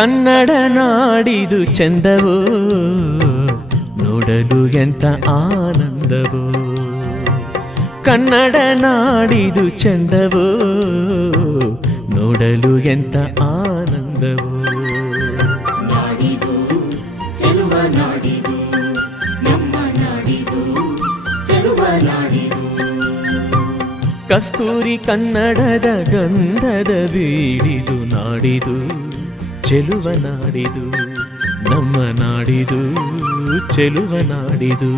ಕನ್ನಡ ನಾಡಿದು ಚಂದವೋ ನೋಡಲು ಎಂತ ಆನಂದವೋ. ಕನ್ನಡ ನಾಡಿದು ಚಂದವೋ ನೋಡಲು ಎಂತ ಆನಂದವೋ. ನಾಡಿದು ಚೆಲುವ ನಾಡಿದು, ನಮ್ಮ ನಾಡಿದು ಚೆಲುವ ನಾಡಿದು. ಕಸ್ತೂರಿ ಕನ್ನಡದ ಗಂಧದ ಬೀಡಿದು ನಾಡಿದು ಚೆಲುವ ನಾಡಿದು, ನಮ್ಮ ನಾಡಿದು ಚೆಲುವ ನಾಡಿದು.